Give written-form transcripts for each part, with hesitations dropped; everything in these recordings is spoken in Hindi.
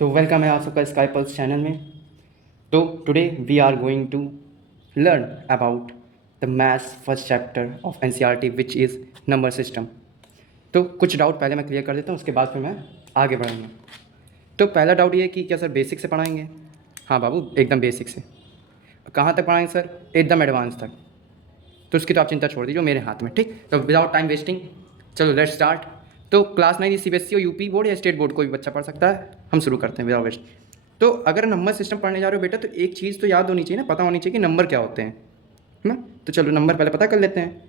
तो वेलकम है आप सबका स्काई पल्स चैनल में। तो today we are going to learn about the maths first chapter of NCERT which is number system. तो कुछ डाउट पहले मैं क्लियर कर देता हूँ, उसके बाद फिर मैं आगे बढ़ूँगा। तो पहला डाउट ये कि क्या सर बेसिक से पढ़ाएंगे? हाँ बाबू, एकदम बेसिक से। कहाँ तक पढ़ाएंगे सर? एकदम एडवांस तक। तो उसकी तो आप चिंता छोड़ दीजिए, मेरे हाथ में। ठीक, तो विदाउट टाइम वेस्टिंग चलो लेट्स स्टार्ट। तो क्लास 9 सीबीएसई और यूपी बोर्ड या स्टेट बोर्ड कोई भी बच्चा पढ़ सकता है। हम शुरू करते हैं विदाउट वेस्ट। तो अगर नंबर सिस्टम पढ़ने जा रहे हो बेटा, तो एक चीज़ तो याद होनी चाहिए ना, पता होनी चाहिए कि नंबर क्या होते हैं, है ना। तो चलो नंबर पहले पता कर लेते हैं।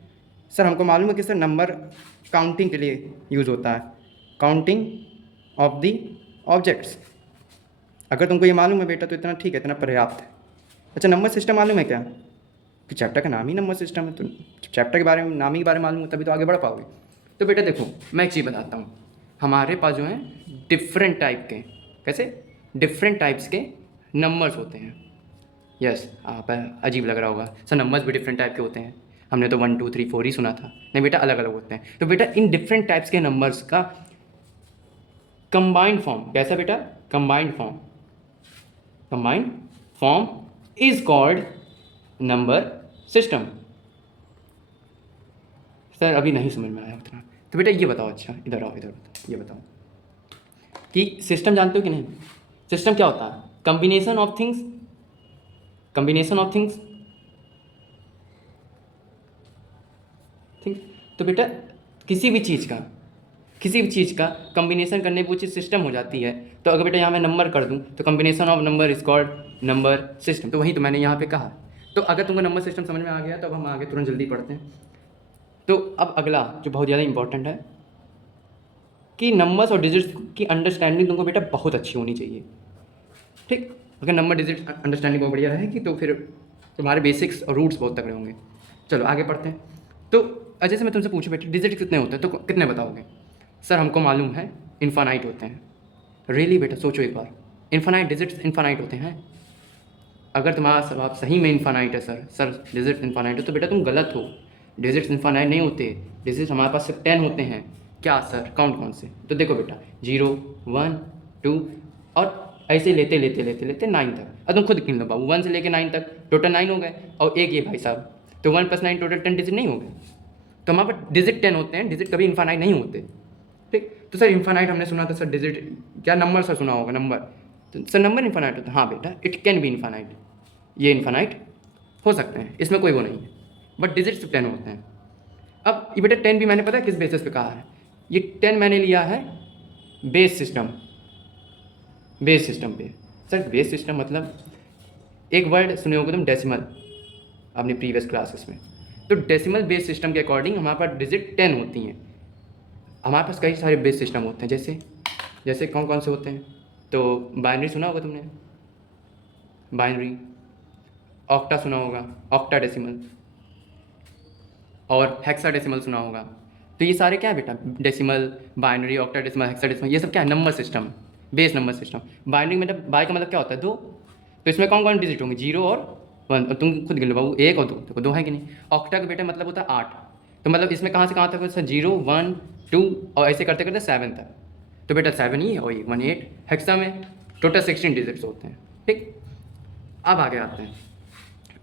सर हमको मालूम है कि सर नंबर काउंटिंग के लिए यूज़ होता है, काउंटिंग ऑफ दी ऑब्जेक्ट्स। अगर तुमको ये मालूम है बेटा तो इतना ठीक है, इतना पर्याप्त है। अच्छा, नंबर सिस्टम मालूम है क्या? कि चैप्टर का नाम ही नंबर सिस्टम है, तो चैप्टर के बारे में, नाम ही के बारे में मालूम है, तभी तो आगे बढ़ पाओगे। तो बेटा देखो, मैं एक चीज़ बताता हूँ। हमारे पास जो है डिफरेंट टाइप के, कैसे डिफरेंट टाइप्स के नंबर्स होते हैं। यस, आप अजीब लग रहा होगा सर, नंबर्स भी डिफरेंट टाइप के होते हैं, हमने तो 1 2 3 4 ही सुना था। नहीं बेटा, अलग अलग होते हैं। तो बेटा इन डिफरेंट टाइप्स के नंबर्स का कंबाइंड फॉर्म कैसा बेटा? Combined form is called number system. Sir अभी नहीं समझ में आया उतना। तो बेटा ये बताओ, अच्छा इधर आओ, इधर बताओ, ये बताओ कि सिस्टम जानते हो कि नहीं? सिस्टम क्या होता है? कॉम्बिनेशन ऑफ थिंग्स, ठीक। तो बेटा किसी भी चीज़ का कॉम्बिनेशन करने पर वो चीज़ सिस्टम हो जाती है। तो अगर बेटा यहाँ मैं नंबर कर दूँ तो combination of number is called number system. तो वही तो मैंने यहाँ पे कहा। तो अगर तुमको नंबर सिस्टम समझ में आ गया तो अब हम आगे तुरंत जल्दी पढ़ते हैं। तो अब अगला जो बहुत ज़्यादा इंपॉर्टेंट है कि नंबर्स और डिजिट्स की अंडरस्टैंडिंग तुमको बेटा बहुत अच्छी होनी चाहिए, ठीक। अगर नंबर डिजिट अंडरस्टैंडिंग बहुत बढ़िया रहेगी तो फिर तुम्हारे बेसिक्स और रूट्स बहुत तगड़े होंगे। चलो आगे पढ़ते हैं। तो जैसे मैं तुमसे पूछूं बेटा डिजिट कितने होते हैं, तो कितने बताओगे? सर हमको मालूम है इन्फानाइट होते हैं। रियली बेटा सोचो एक बार, इन्फानाइट डिजिट्स इन्फानाइट होते हैं? अगर तुम्हारा जवाब सही में इन्फानाइट है सर डिजिट्स इन्फानाइट है, तो बेटा तुम गलत हो। डिजिट्स इन्फानाइट नहीं होते, डिजिट्स हमारे पास सिर्फ 10 होते हैं। क्या सर? कौन से? तो देखो बेटा 0 1 2 और ऐसे लेते लेते लेते लेते 9 तक। अब तुम खुद गिन लो बाबू, 1 से लेके 9 तक टोटल 9 हो गए, और एक ये भाई साहब, तो 1 + 9 टोटल 10 डिजिट नहीं हो गए? तो हमारे पास डिजिट 10 होते हैं, डिजिट कभी इन्फानाइट नहीं होते, ठीक। तो सर इन्फानाइट हमने सुना था सर, डिजिट क्या नंबर सर सुना होगा नंबर, तो सर नंबर इन्फानाइट होता है। हाँ बेटा, इट कैन बी इन्फानाइट, ये इन्फानाइट हो सकते हैं, इसमें कोई वो नहीं है, बट डिजिट्स 10 होते हैं। अब ये बेटा 10 भी मैंने पता है किस बेसिस पे कहा है? ये 10 मैंने लिया है बेस सिस्टम पे। सर बेस सिस्टम मतलब एक वर्ड सुने होगे तुम, डेसिमल, अपनी प्रीवियस क्लासेस में। तो डेसिमल बेस सिस्टम के अकॉर्डिंग हमारे पास डिजिट 10 होती हैं। हमारे पास कई सारे बेस सिस्टम होते हैं, जैसे कौन कौन से होते हैं? तो बाइनरी सुना होगा तुमने, बाइनरी। ऑक्टा सुना होगा, ऑक्टा डेसिमल। और हेक्साडेसिमल सुना होगा। तो ये सारे क्या है बेटा? डेसिमल, बाइनरी, ऑक्टाडेसिमल, हेक्साडेसिमल, ये सब क्या है? Number system, base number system. Binary मतलब बाई का मतलब क्या होता है? 2। तो इसमें कौन कौन डिजिट होंगे? 0 और 1। और तुम खुद गिन लो बाबू, 1 और 2, देखो 2 है कि नहीं। ऑक्टा का बेटा मतलब होता है 8। तो मतलब इसमें कहाँ से कहाँ तक? 0 1 2 और ऐसे करते करते 7 तक। तो बेटा 7 ही है, और 1 8। हेक्सा में टोटल 16 डिजिट्स होते हैं, ठीक। अब आगे आते हैं।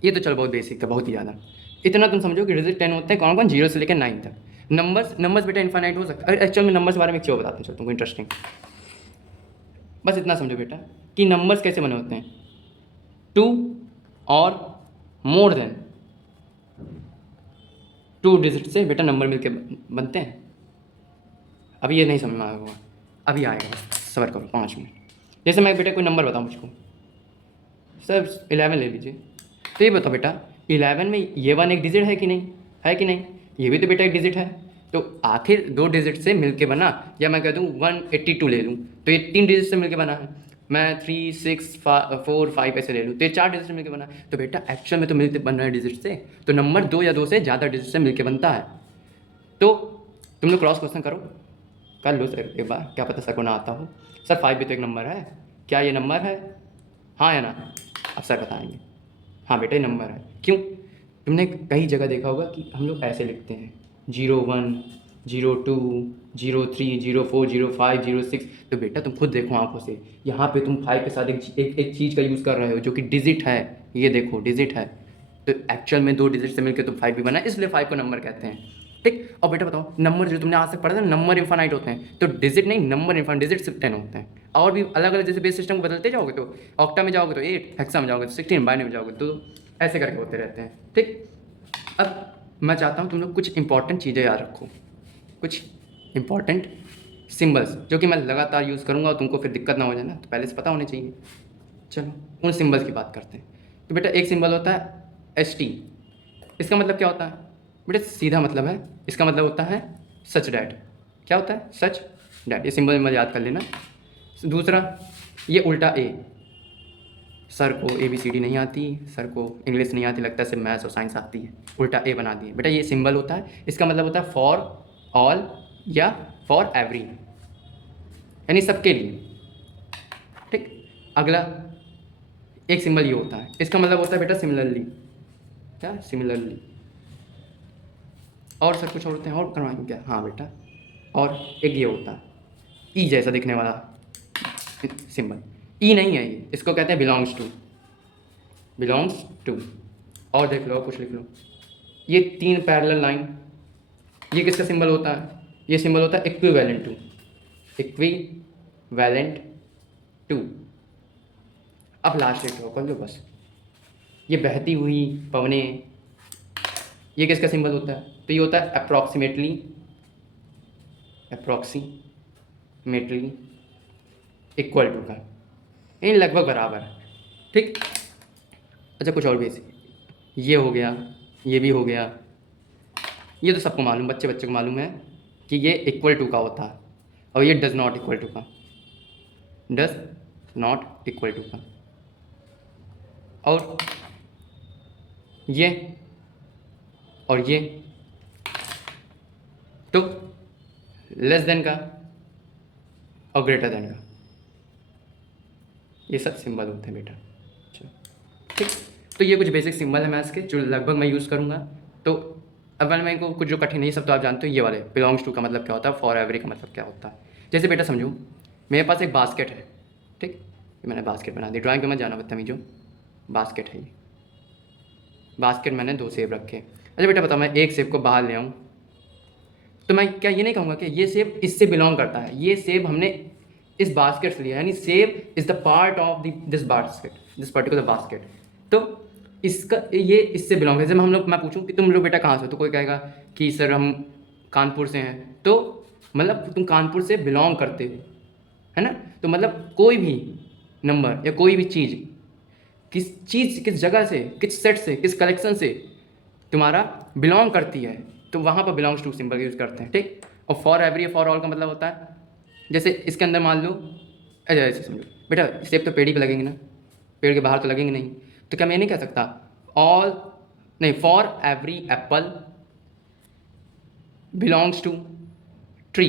ये तो चलो बहुत बेसिक था, बहुत ही ज़्यादा। इतना तुम समझो कि डिजिट 10 होते हैं, कौन कौन? 0 से लेकर 9 तक। नंबर्स बेटा इन्फानाइट हो सकता है। अरे एक्चुअल में नंबर्स के बारे में एक चीज़ बताते हैं, चलो तुमको इंटरेस्टिंग। बस इतना समझो बेटा कि नंबर्स कैसे बने होते हैं। 2 और मोर देन 2 डिजिट से बेटा नंबर मिलके बनते हैं। अभी ये नहीं समझ में आया होगा, अभी आएगा, बस सबर करो 5 मिनट। जैसे मैं बेटा कोई नंबर बताऊँ मुझको, सर 11 ले लीजिए। तो ये बताओ बेटा 11 में ये 1 एक डिजिट है कि नहीं? है कि नहीं? ये भी तो बेटा एक डिजिट है। तो आखिर 2 डिजिट से मिलके बना, या मैं कह दूँ 182 ले लूँ, तो ये 3 डिजिट से मिलके बना है। मैं 3 6 4 5 ऐसे ले लूँ, तो ये 4 डिजिट से मिलके बना है। तो बेटा एक्चुअल में तो मिलते बन रहा है डिजिट से, तो नंबर 2 या 2 से ज़्यादा डिजिट से मिलके बनता है। तो तुम लोग क्रॉस क्वेश्चन करो, कर लो सर एक बार, क्या पता सर को ना आता हो। सर 5 भी तो एक नंबर है, क्या ये नंबर है? हाँ या ना? अब सर बताएंगे हाँ बेटा ये नंबर है। क्यों? तुमने कई जगह देखा होगा कि हम लोग ऐसे लिखते हैं 0 1 02, 03, 04, 05, 06। तो बेटा तुम खुद देखो आंखों से, यहाँ पे तुम 5 के साथ एक चीज़ का यूज़ कर रहे हो जो कि डिजिट है। ये देखो डिजिट है, तो एक्चुअल में 2 डिजिट से मिलकर तुम 5 भी बना, इसलिए 5 को नंबर कहते हैं। ठीक। और बेटा बताओ, नंबर जो तुमने आज तक पढ़ा था, नंबर इन्फानाइट होते हैं, तो डिजिट नहीं, नंबर इन्फानाइट, डिजिट सिर्फ 10 होते हैं। और भी अलग अलग, जैसे बेस सिस्टम को बदलते जाओगे तो ऑक्टा में जाओगे तो 8, हेक्सा में जाओगे तो 16, बाइनरी में जाओगे तो ऐसे करके होते रहते हैं। ठीक। अब मैं चाहता हूँ तुम लोग कुछ इंपॉर्टेंट चीज़ें याद रखो, कुछ इंपॉर्टेंट सिंबल्स जो कि मैं लगातार यूज़ करूँगा और तुमको फिर दिक्कत ना हो जाए ना, तो पहले से पता होने चाहिए। चलो उन सिंबल्स की बात करते हैं। तो बेटा एक सिंबल होता है ST। इसका मतलब क्या होता है बेटा? सीधा मतलब है, इसका मतलब होता है सच डैट। क्या होता है? Such that. ये सिंबल याद कर लेना। दूसरा, ये उल्टा A। सर को ABCD नहीं आती, सर को इंग्लिश नहीं आती, लगता है सिर्फ मैथ्स और साइंस आती है, उल्टा A बना दिए। बेटा ये सिंबल होता है, इसका मतलब होता है फॉर ऑल या फॉर एवरी, यानी सबके लिए। ठीक। अगला एक सिंबल ये होता है, इसका मतलब होता है बेटा सिमिलरली। क्या? सिमिलरली। और सर कुछ और होते हैं और करवाएंगे क्या? हाँ बेटा, और एक ये होता है ई जैसा दिखने वाला सिंबल। ई नहीं है ये, इसको कहते हैं बिलोंग्स टू। Belongs to. और देख लो, कुछ लिख लो, ये 3 पैरेलल लाइन, ये किसका सिंबल होता है? ये सिंबल होता है इक्विवेलेंट टू। Equivalent to. अब लास्ट एक ड्रॉ कर लो बस, ये बहती हुई पवनें, ये किसका सिंबल होता है? तो ये होता है अप्रॉक्सीमेटली। अप्रॉक्सीमेटली इक्वल टू का, यानी लगभग बराबर है। ठीक। अच्छा कुछ और भी, ये हो गया, ये भी हो गया, ये तो सबको मालूम, बच्चे बच्चे को मालूम है कि ये इक्वल टू का होता है, और ये डज नॉट इक्वल टू का, डज नॉट इक्वल टू का। और ये और ये तो लेस देन का और ग्रेटर देन का, ये सब सिंबल होते हैं बेटा। ठीक। तो ये कुछ बेसिक सिंबल है मैथ्स के जो लगभग मैं यूज़ करूँगा। तो अब मैं को कुछ जो कठिन नहीं, सब तो आप जानते हो। ये वाले बिलोंग्स टू का मतलब क्या होता है, फॉर एवरी का मतलब क्या होता है। जैसे बेटा समझो, मेरे पास एक बास्केट है। ठीक। ये मैंने बास्केट बना दी, ड्राइंग पे मत जाना बदतमीजो, बास्केट है ये। बास्केट मैंने 2 सेब रखे। अच्छा बेटा बताओ, मैं एक सेब को बाहर ले आऊँ तो मैं क्या ये नहीं कहूँगा कि ये सेब इससे बिलोंग करता है? ये सेब हमने इस बास्केट से लिया, यानी सेब is the part of this basket, this particular basket. तो इसका ये इससे बिलोंग है। जब हम लोग, मैं पूछूं कि तुम लोग बेटा कहाँ से हो, तो कोई कहेगा कि सर हम कानपुर से हैं, तो मतलब तुम कानपुर से बिलोंग करते हो, है ना? तो मतलब कोई भी नंबर या कोई भी चीज़ किस जगह से, किस सेट से, किस कलेक्शन से तुम्हारा बिलोंग करती है, तो वहाँ पर बिलोंग्स टू सिंबल यूज़ करते हैं। ठीक। और फॉर एवरी, फॉर ऑल का मतलब होता है, जैसे इसके अंदर मान लो, अच्छा ऐसे समझो बेटा, सेब तो पेड़ ही पे लगेंगे ना, पेड़ के बाहर तो लगेंगे नहीं। तो क्या मैं नहीं कह सकता ऑल, नहीं, for every apple belongs to tree?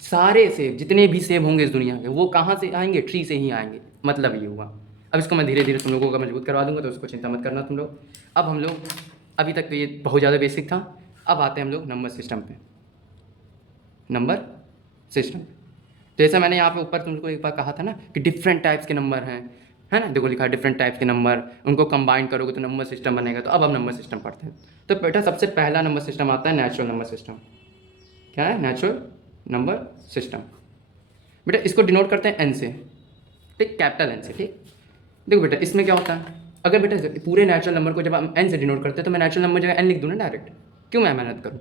सारे सेब, जितने भी सेब होंगे इस दुनिया के, वो कहाँ से आएंगे? ट्री से ही आएंगे। मतलब ये हुआ। अब इसको मैं धीरे धीरे तुम लोगों का मजबूत करवा दूंगा, तो उसको चिंता मत करना तुम लोग। अब हम लोग, अभी तक तो ये बहुत ज़्यादा बेसिक था, अब आते हैं हम लोग नंबर सिस्टम पे। नंबर सिस्टम, जैसा मैंने यहाँ पे ऊपर तुमको एक बार कहा था ना कि डिफरेंट टाइप्स के नंबर हैं, है ना? देखो लिखा है डिफरेंट टाइप्स के नंबर, उनको कंबाइन करोगे तो नंबर सिस्टम बनेगा। तो अब हम नंबर सिस्टम पढ़ते हैं। तो बेटा सबसे पहला नंबर सिस्टम आता है नेचुरल नंबर सिस्टम। क्या है? Natural number system. बेटा इसको डिनोट करते हैं एन से। ठीक, कैपिटल एन से। ठीक। देखो बेटा इसमें क्या होता है, अगर बेटा पूरे नेचुरल नंबर को जब हम एन से डिनोट करते हैं, तो मैं नेचुरल नंबर जगह एन लिख दूँ ना डायरेक्ट, क्यों मैं मेहनत करूँ?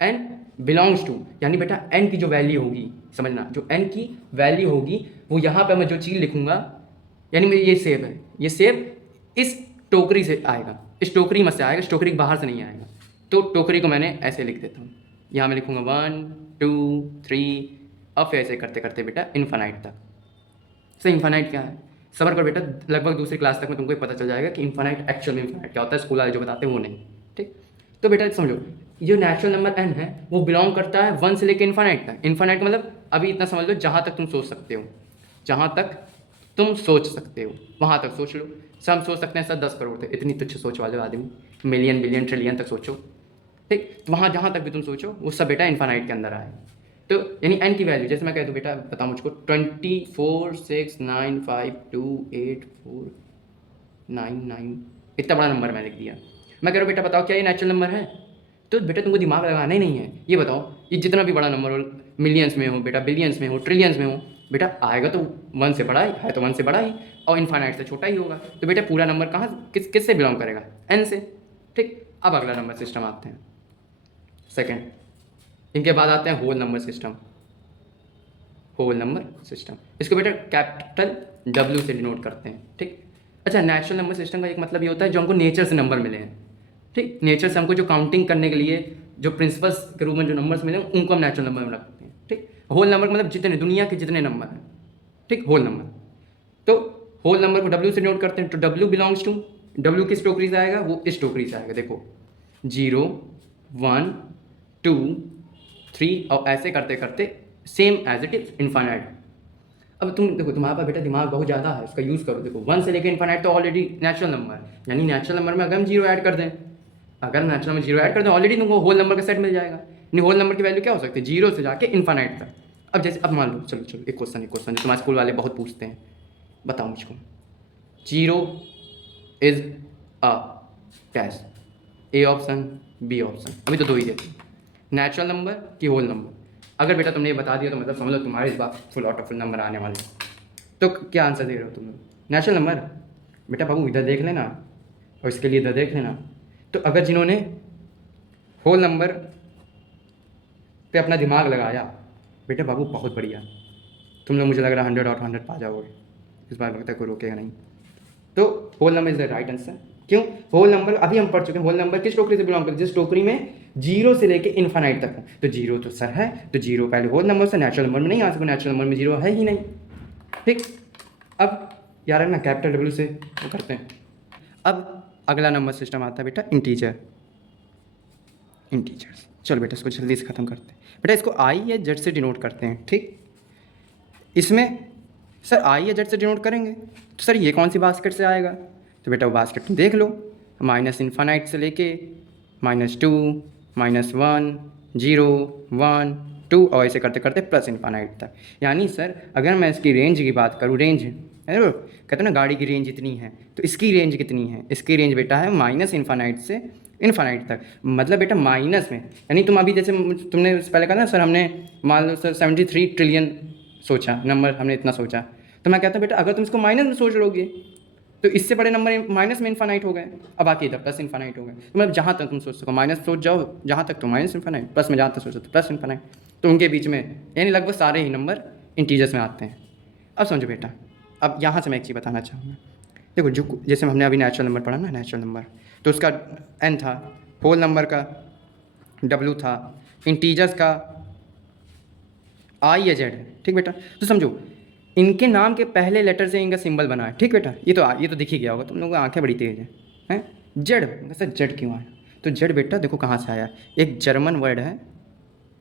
एन बिलोंग्स टू, यानी बेटा एन की जो वैल्यू होगी, समझना, जो एन की वैल्यू होगी वो यहाँ पे मैं जो चीज़ लिखूँगा, यानी मेरी ये सेब है, ये सेब इस टोकरी से आएगा, इस टोकरी में से आएगा, इस टोकरी के बाहर से नहीं आएगा। तो टोकरी को मैंने ऐसे लिख देता हूँ, यहाँ मैं लिखूँगा 1 2 3, अब फिर ऐसे करते करते बेटा इन्फानाइट तक। सो इन्फानाइट क्या है? सबर कर बेटा, लगभग दूसरी क्लास तक में तुमको पता चल जाएगा कि इन्फानाइट एक्चुअल में इन्फानाइट क्या होता है। स्कूल वाले जो बताते हैं वो नहीं। ठीक। तो बेटा समझो, जो नेचुरल नंबर एन है वो बिलोंग करता है 1 से लेकर इन्फानाइट तक। इन्फानाइट का मतलब अभी इतना समझ लो, जहाँ तक तुम सोच सकते हो, जहाँ तक तुम सोच सकते हो वहाँ तक सोच लो। सब हम सोच सकते हैं सर 10 करोड़ थे, इतनी तुच्छ सोच वाले आदमी, मिलियन बिलियन ट्रिलियन तक सोचो। ठीक, तो वहाँ जहाँ तक भी तुम सोचो वो सब बेटा इन्फानाइट के अंदर आए। तो यानी n की वैल्यू जैसे मैं कह दूँ बेटा बताओ मुझको 24 6 9 5 2 8 4 9 9, इतना बड़ा नंबर मैं लिख दिया। मैं कह रहा हूँ बेटा बताओ क्या ये नेचुरल नंबर है? तो बेटा तुमको दिमाग लगाना ही नहीं है। ये बताओ ये जितना भी बड़ा नंबर हो, मिलियंस में हो बेटा, बिलियंस में हो, ट्रिलियंस में हो, बेटा आएगा तो 1 से बड़ा ही है, तो 1 से बड़ा ही और इन्फानाइट से छोटा ही होगा। तो बेटा पूरा नंबर कहाँ किस से बिलोंग करेगा? n से। ठीक, अब अगला नंबर सिस्टम आते हैं सेकेंड। इनके बाद आते हैं whole number system. Whole number system इसको बेटा कैपिटल W से डिनोट करते हैं। ठीक, अच्छा नेचुरल नंबर सिस्टम का एक मतलब ये होता है जो हमको नेचर से नंबर मिले हैं। ठीक, नेचर से हमको जो काउंटिंग करने के लिए जो प्रिंसिपल्स के रूप में जो नंबर्स मिले हैं उनको हम नेचुरल नंबर में रखते हैं। ठीक, होल नंबर मतलब जितने दुनिया के जितने नंबर हैं। ठीक, होल नंबर। तो होल नंबर को W से डिनोट करते हैं। तो W बिलोंग्स टू, W किस टोकरी से आएगा? वो इस टोकरी से आएगा। देखो 0 1 2 3 और ऐसे करते करते same as it is infinite. अब तुम देखो तुम्हारे पास बेटा दिमाग बहुत ज़्यादा है, इसका यूज़ करो। देखो 1 से लेकर इन्फानाइट तो ऑलरेडी नेचुरल नंबर है, यानी नेचुरल नंबर में अगर हम 0 ऐड कर दें, अगर नेचुरल में 0 ऐड कर दें ऑलरेडी तुमको होल नंबर का सेट मिल जाएगा। यानी होल नंबर की वैल्यू क्या हो सकती है? 0 से जाके इन्फानाइट तक। अब जैसे अब मान लो, चलो चलो एक क्वेश्चन जो तुम्हारे स्कूल वाले बहुत पूछते हैं, बताओ मुझको 0 is a cash, A option B option, अभी तो दो ही देते, नेचुरल नंबर कि होल नंबर। अगर बेटा तुमने ये बता दिया तो मतलब समझ लो तुम्हारे इस बार full out of full number आने वाले। तो क्या आंसर दे रहे हो तुम लोग? Natural number. बेटा बाबू इधर देख लेना और इसके लिए इधर देख लेना। तो अगर जिन्होंने होल नंबर पे अपना दिमाग लगाया बेटा बाबू बहुत बढ़िया, तुम लोग मुझे लग रहा है 100 आउट 100 पा जाओगे, इस बार लगता है कोई रोकेगा नहीं। तो whole number is the right answer. क्यों? होल नंबर अभी हम पढ़ चुके हैं, होल नंबर किस टोकरी से बिलोंग करते हैं? जिस टोकरी में 0 से लेके इन्फानाइट तक हो। तो 0 तो सर है, तो 0 पहले होल नंबर से नेचुरल नंबर में नहीं आ सकता, नेचुरल नंबर में 0 है ही नहीं। ठीक, अब यार ना कैपिटल W से वो करते हैं। अब अगला नंबर सिस्टम आता है बेटा इंटीजर। इंटीजर्स, चलो बेटा इसको जल्दी से ख़त्म करते हैं। बेटा इसको I या Z से डिनोट करते हैं। ठीक, इसमें सर I या Z से डिनोट करेंगे तो सर ये कौन सी बास्केट से आएगा? तो बेटा वो बास्केट तुम देख लो, माइनस इन्फानाइट से लेके -2 -1 0 1 2 और ऐसे करते करते प्लस इन्फानाइट तक। यानी सर अगर मैं इसकी रेंज की बात करूँ, रेंज कहते हैं ना गाड़ी की रेंज इतनी है, तो इसकी रेंज कितनी है? इसकी रेंज बेटा है माइनस इन्फानाइट से इन्फानाइट तक, मतलब बेटा माइनस में। यानी तुम अभी जैसे तुमने पहले कहा ना सर हमने मान लो सर 73 ट्रिलियन सोचा, नंबर हमने इतना सोचा, तो मैं कहता हूँ बेटा अगर तुम इसको माइनस में सोच लोगे तो इससे बड़े नंबर माइनस में इन्फानाइट हो गए, अब आके इधर प्लस इन्फानाइट हो गए। तो मतलब जहाँ तक तुम सोच सको माइनस सोच जाओ, जहाँ तक तो माइनस इन्फानाइट, प्लस में जहाँ तक सोचो तो प्लस इन्फानाइट, तो उनके बीच में यानी लगभग सारे ही नंबर इंटीजर्स में आते हैं। अब समझो बेटा, अब यहाँ से मैं एक चीज़ बताना चाहूँगा। देखो जो जैसे हमने अभी नेचुरल नंबर पढ़ा ना, नेचुरल नंबर तो उसका n था, होल नंबर का W था, इंटीजर्स का I या Z है। ठीक बेटा, तो समझो इनके नाम के पहले लेटर से इनका सिंबल बना है। ठीक बेटा, ये तो दिख ही गया होगा, तुम लोगों की आंखें बड़ी तेज हैं। जेड, सर जेड क्यों आया? तो जेड बेटा देखो कहाँ से आया, एक जर्मन वर्ड है,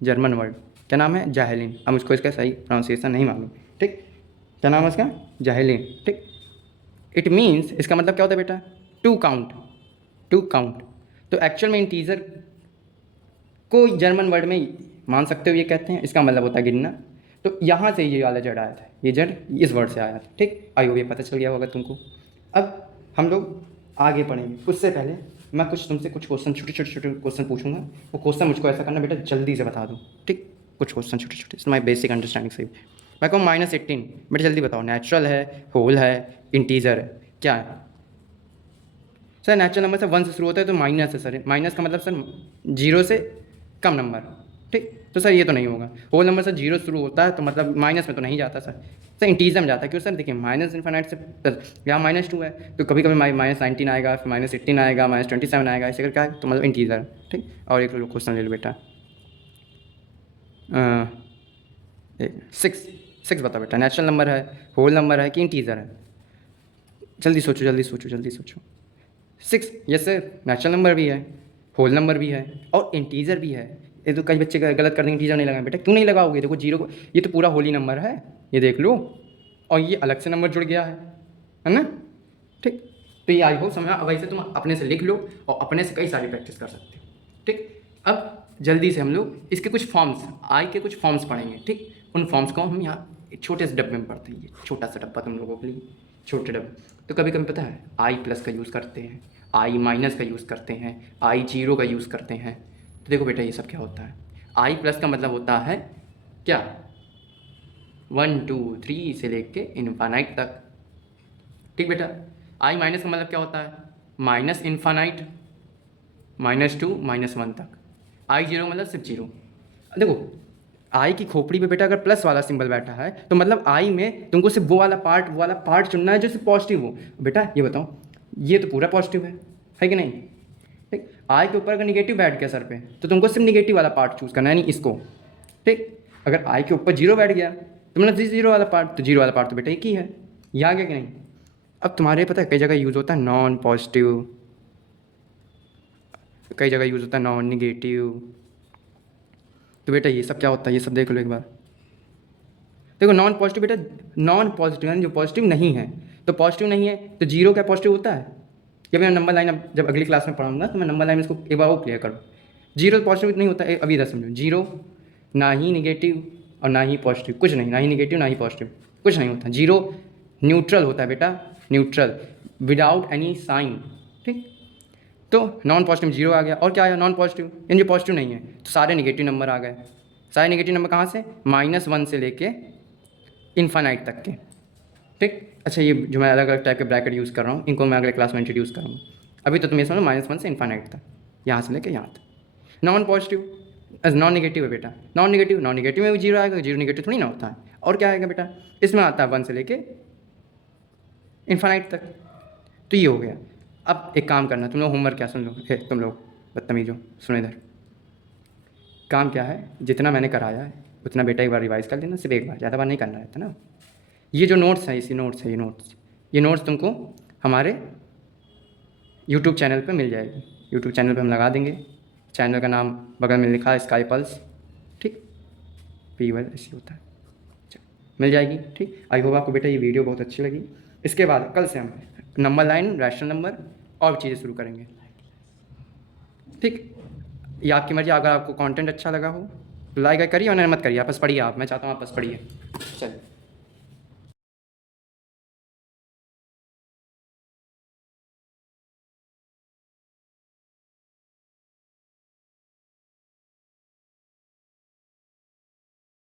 जर्मन वर्ड, क्या नाम है? जाहेलिन। अब मुझको इसका सही प्रोनाउंसिएशन नहीं मालूम। ठीक, क्या नाम है इसका? जाहेलिन। ठीक, इट मीन्स इसका मतलब क्या होता है बेटा? To count, to count. तो एक्चुअल में इंटीजर को जर्मन वर्ड में मान सकते हो ये कहते हैं, इसका मतलब होता है गिनना। तो यहाँ से ये वाला जड़ आया था, ये जड़ इस वर्ड से आया था। ठीक, आई होप ये पता चल गया होगा तुमको। अब हम लोग आगे पढ़ेंगे, उससे पहले मैं तुमसे कुछ क्वेश्चन छोटे क्वेश्चन पूछूंगा। वो क्वेश्चन मुझको ऐसा करना बेटा जल्दी से बता दो। ठीक, कुछ क्वेश्चन छोटे माई बेसिक अंडरस्टैंडिंग से। मैं कहूँ -18, बेटा जल्दी बताओ, नेचुरल है, होल है, इंटीजर है, क्या है? सर नेचुरल नंबर से 1 से शुरू होता है तो माइनस है सर, माइनस का मतलब सर 0 से कम नंबर। ठीक, तो सर ये तो नहीं होगा। होल नंबर से 0 शुरू होता है तो मतलब माइनस में तो नहीं जाता सर इंटीजर में जाता है। क्यों सर? देखिए माइनस इन्फानाइट से प्लस, यहाँ -2 है तो कभी कभी -19 आएगा, फिर -18 आएगा, -27 आएगा, ऐसे करके तो मतलब इंटीजर। ठीक, और एक क्वेश्चन ले लो बेटा, 6 बताओ बेटा, नेचुरल नंबर है, होल नंबर है कि इंटीजर है? जल्दी सोचो जल्दी सोचो जल्दी सोचो। 6 यस सर, नेचुरल नंबर भी है, होल नंबर भी है और इंटीजर भी है। ये तो कई बच्चे गलत कर देंगे, इंटीजर नहीं लगाए। बेटा क्यों नहीं लगाओगे? देखो 0 को, ये तो पूरा होली नंबर है, ये देख लो, और ये अलग से नंबर जुड़ गया है ना? ठीक, तो ये आई होप समझ। अब ऐसे तुम अपने से लिख लो और अपने से कई सारी प्रैक्टिस कर सकते हो। ठीक, अब जल्दी से हम लोग इसके कुछ फॉर्म्स, आई के कुछ फॉर्म्स पढ़ेंगे, ठीक। उन फॉर्म्स को हम यहाँ एक छोटे से डब्बे में पढ़ते हैं, ये छोटा सा डब्बा तुम लोगों के लिए, छोटे डब्बे। तो कभी कभी पता है आई प्लस का यूज़ करते हैं, आई माइनस का यूज़ करते हैं, आई जीरो का यूज़ करते हैं। तो देखो बेटा ये सब क्या होता है। आई प्लस का मतलब होता है क्या, 1 2 3 से लेके इनफाइनाइट तक, ठीक बेटा। आई माइनस का मतलब क्या होता है, माइनस इनफाइनाइट, -2 -1 तक। आई जीरो मतलब सिर्फ जीरो। देखो आई की खोपड़ी पे बेटा अगर प्लस वाला सिंबल बैठा है तो मतलब आई में तुमको सिर्फ वो वाला पार्ट चुनना है जो सिर्फ पॉजिटिव हो। बेटा ये बताओ, ये तो पूरा पॉजिटिव है कि नहीं, ठीक। आई के ऊपर अगर निगेटिव बैठ गया सर पे तो तुमको सिर्फ निगेटिव वाला पार्ट चूज़ करना है, यानी इसको, ठीक। अगर आई के ऊपर जीरो बैठ गया तो मतलब जीरो वाला पार्ट, तो जीरो वाला पार्ट तो बेटा एक ही है, ये आ गया कि नहीं। अब तुम्हारे पता है कई जगह यूज़ होता है नॉन पॉजिटिव, कई जगह यूज़ होता है नॉन निगेटिव। तो बेटा ये सब क्या होता है, ये सब देख लो एक बार। देखो नॉन पॉजिटिव बेटा, नॉन पॉजिटिव यानी जो पॉजिटिव नहीं है, तो पॉजिटिव नहीं है तो जीरो क्या पॉजिटिव होता है। जब मैं नंबर लाइन, अब जब अगली क्लास में पढ़ाऊंगा तो मैं नंबर लाइन में इसको एक बार वो क्लियर करूँ। जीरो पॉजिटिव नहीं होता, अभी दस समझो, जीरो ना ही निगेटिव और ना ही पॉजिटिव, कुछ नहीं, ना ही निगेटिव ना ही पॉजिटिव, कुछ नहीं होता। जीरो न्यूट्रल होता है बेटा, न्यूट्रल, विदाउट एनी साइन, ठीक। तो नॉन पॉजिटिव जीरो आ गया, और क्या आया नॉन पॉजिटिव, यानी जो पॉजिटिव नहीं है, तो सारे निगेटिव नंबर आ गए। सारे निगेटिव नंबर कहाँ से, -1 से लेके इनफाइनाइट तक के, ठीक। अच्छा ये जो मैं अलग अलग टाइप के ब्रैकेट यूज़ कर रहा हूँ इनको मैं अगले क्लास में इंट्रोड्यूस करूँगा। अभी तो तुम ये समझो -1 से इनफाइनाइट तक, यहाँ से लेके यहाँ तक। नॉन पॉजिटिव, नॉन निगेटिव है बेटा, नॉन निगेटिव में भी जीरो आएगा, जीरो निगेटिव थोड़ी ना होता है। और क्या आएगा बेटा, इसमें आता है 1 से लेके इनफाइनाइट तक। तो ये हो गया। अब एक काम करना, तुम लोग होमवर्क क्या, सुन लो, तुम लोग बदतमीजो सुनो इधर। काम क्या है, जितना मैंने कराया है उतना बेटा एक बार रिवाइज़ कर लेना, सिर्फ एक बार, ज़्यादा बार नहीं करना रहता ना। ये जो नोट्स है, इसी नोट्स है, ये नोट्स तुमको हमारे यूट्यूब चैनल पे मिल जाएगी। यूट्यूब चैनल पे हम लगा देंगे, चैनल का नाम बगल में लिखा है स्काई पल्स, ठीक, PUL ऐसे होता है, मिल जाएगी, ठीक। आई होप आपको बेटा ये वीडियो बहुत अच्छी लगी। इसके बाद कल से हम नंबर लाइन, रैशनल नंबर और चीज़ें शुरू करेंगे, ठीक। ये आपकी मर्जी, अगर आपको कंटेंट अच्छा लगा हो तो लाइक करिए, और मत करिए, आप बस पढ़िए, आप, मैं चाहता हूँ आप बस पढ़िए, चलिए।